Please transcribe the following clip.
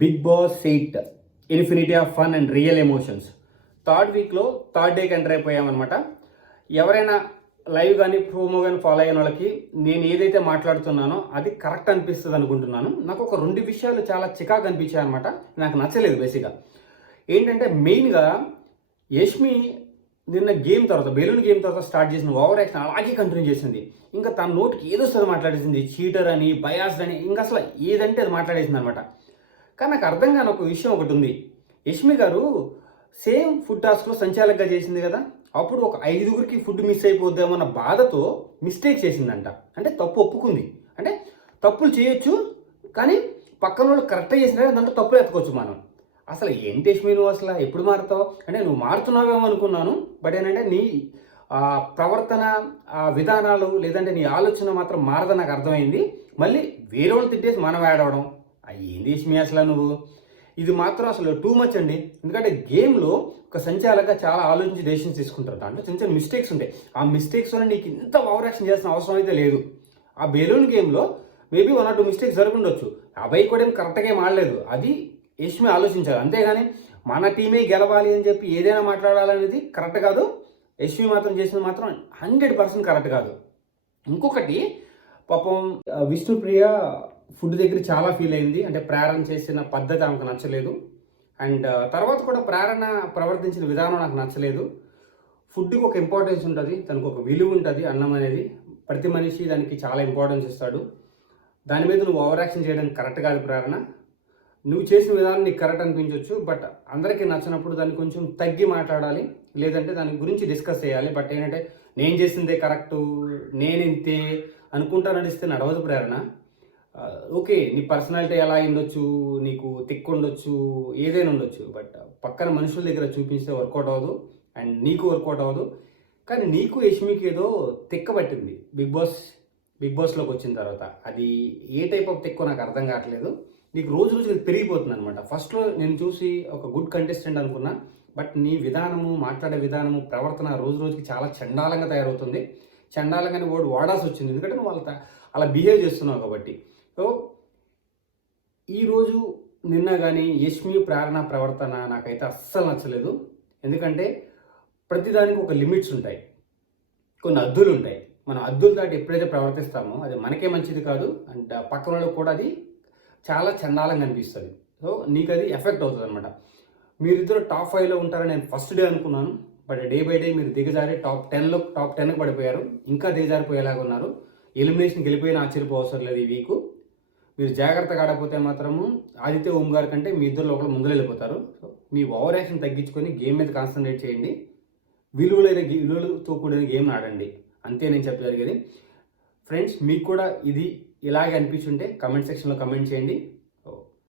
Big Boss 8 infinity of fun and real emotions third వీక్లో third డేకి enter అయిపోయామన్నమాట. ఎవరైనా లైవ్ కానీ ప్రోమో కానీ ఫాలో అయిన వాళ్ళకి నేను ఏదైతే మాట్లాడుతున్నానో అది కరెక్ట్ అనిపిస్తుంది అనుకుంటున్నాను. నాకు ఒక రెండు విషయాలు చాలా చికాకు అనిపించాయి అనమాట. నాకు నచ్చలేదు. బేసిక్గా ఏంటంటే మెయిన్గా యష్మి నిన్న గేమ్ తర్వాత బెలూన్ గేమ్ తర్వాత స్టార్ట్ చేసిన ఓవర్ యాక్షన్ అలాగే కంటిన్యూ చేసింది. ఇంకా తన నోటికి ఏదొస్తుంది మాట్లాడేసింది, చీటర్ అని, బయాస్డ్ అని, ఇంకా అసలు ఏదంటే అది మాట్లాడేసింది అనమాట. కానీ నాకు అర్థం కాని ఒక విషయం ఒకటి ఉంది. యష్మి గారు సేమ్ ఫుడ్ టాస్క్లో సంచాలకుగా చేసింది కదా, అప్పుడు ఒక 5గురికి ఫుడ్ మిస్ అయిపోద్దామన్న బాధతో మిస్టేక్ చేసిందంట. అంటే తప్పు ఒప్పుకుంది. అంటే తప్పులు చేయొచ్చు, కానీ పక్కన వాళ్ళు కరెక్ట్గా చేసినా దాంట్లో తప్పులు ఎత్తుకోవచ్చు మనం. అసలు ఏంటి యష్మి నువ్వు అసలు ఎప్పుడు మారుతావు అంటే నువ్వు మారుతున్నావేమో అనుకున్నాను. బట్ ఏంటంటే నీ ప్రవర్తన, విధానాలు లేదంటే నీ ఆలోచన మాత్రం మారదని నాకు అర్థమైంది. మళ్ళీ వేరే వాళ్ళు తిట్టేసి మనం యాడ్ అవ్వడం, ఏంది యష్మి అసలు నువ్వు, ఇది మాత్రం అసలు టూ మచ్ అండి. ఎందుకంటే గేమ్లో ఒక సంచాలక చాలా ఆలోచించి డెసిషన్స్ తీసుకుంటారు. దాంట్లో చిన్న చిన్న మిస్టేక్స్ ఉంటాయి. ఆ మిస్టేక్స్ వల్ల నీకు ఇంత ఓవర్ యాక్షన్ చేసిన అవసరం అయితే లేదు. ఆ బెలూన్ గేమ్లో మేబీ 1 or 2 మిస్టేక్స్ జరుగుండొచ్చు. అబ్బాయి కూడా ఏం కరెక్ట్గా ఏం ఆడలేదు. అది యష్మి ఆలోచించాలి. అంతేగాని మన టీమే గెలవాలి అని చెప్పి ఏదైనా మాట్లాడాలనేది కరెక్ట్ కాదు. యష్మి మాత్రం చేసినది మాత్రం 100% కరెక్ట్ కాదు. ఇంకొకటి పాపం విష్ణుప్రియ ఫుడ్ దగ్గర చాలా ఫీల్ అయింది. అంటే ప్రేరణ చేసిన పద్ధతి ఆమెకు నచ్చలేదు. అండ్ తర్వాత కూడా ప్రేరణ ప్రవర్తించిన విధానం నాకు నచ్చలేదు. ఫుడ్కి ఒక ఇంపార్టెన్స్ ఉంటుంది, తనకు ఒక విలువ ఉంటుంది. అన్నం అనేది ప్రతి మనిషి దానికి చాలా ఇంపార్టెన్స్ ఇస్తాడు. దాని మీద నువ్వు ఓవర్ యాక్షన్ చేయడానికి కరెక్ట్ కాదు ప్రేరణ. నువ్వు చేసిన విధానం నీకు కరెక్ట్ అనిపించవచ్చు, బట్ అందరికీ నచ్చినప్పుడు దాన్ని కొంచెం తగ్గి మాట్లాడాలి, లేదంటే దాని గురించి డిస్కస్ చేయాలి. బట్ ఏంటంటే నేను చేసిందే కరెక్టు, నేనింతే అనుకుంటా నడిస్తే నడవదు ప్రేరణ. ఓకే, నీ పర్సనాలిటీ ఎలా ఉండొచ్చు, నీకు తిక్కు ఉండొచ్చు, ఏదైనా ఉండొచ్చు, బట్ పక్కన మనుషుల దగ్గర చూపిస్తే వర్కౌట్ అవ్వదు అండ్ నీకు వర్కౌట్ అవ్వదు. కానీ నీకు యష్మికి ఏదో తిక్క పట్టింది బిగ్ బాస్లోకి వచ్చిన తర్వాత. అది ఏ టైప్ ఆఫ్ తిక్కో నాకు అర్థం కావట్లేదు. నీకు రోజు రోజుకి పెరిగిపోతుంది అనమాట. ఫస్ట్లో నేను చూసి ఒక గుడ్ కంటెస్టెంట్ అనుకున్నా, బట్ నీ విధానము, మాట్లాడే విధానము, ప్రవర్తన రోజు రోజుకి చాలా చండాలంగా తయారవుతుంది. చండాలంగానే వాడాల్సి వచ్చింది, ఎందుకంటే నువ్వు అలా బిహేవ్ చేస్తున్నావు కాబట్టి. సో ఈరోజు నిన్న కానీ యష్మి ప్రేరణ ప్రవర్తన నాకైతే అస్సలు నచ్చలేదు. ఎందుకంటే ప్రతిదానికి ఒక లిమిట్స్ ఉంటాయి, కొన్ని హద్దులు ఉంటాయి. మనం హద్దులు దాటి ఎప్పుడైతే ప్రవర్తిస్తామో అది మనకే మంచిది కాదు, అండ్ పక్కన వాళ్ళకి కూడా అది చాలా చండాలంగా అనిపిస్తుంది. సో నీకు అది ఎఫెక్ట్ అవుతుంది అనమాట. మీరిద్దరు టాప్ 5లో ఉంటారని నేను ఫస్ట్ డే అనుకున్నాను, బట్ డే బై డే మీరు దిగజారి టాప్ 10కి పడిపోయారు. ఇంకా దిగజారిపోయేలాగా ఉన్నారు. ఎలిమినేషన్ గెలిపోయినా ఆశ్చర్యపోవసరం లేదు. ఈ వీకు మీరు జాగ్రత్తగా ఆడకపోతే మాత్రము ఆదిత్య ఓం గారి కంటే మీ ఇద్దరు ఒకళ్ళు ముందు వెళ్ళిపోతారు. సో మీ ఓవర్ యాక్షన్ తగ్గించుకొని గేమ్ మీద కాన్సన్ట్రేట్ చేయండి. విలువలతో కూడిన గేమ్ ఆడండి. అంతే నేను చెప్పగలిగేది. ఫ్రెండ్స్, మీకు కూడా ఇది ఇలాగే అనిపించుంటే కమెంట్ సెక్షన్లో కమెంట్ చేయండి.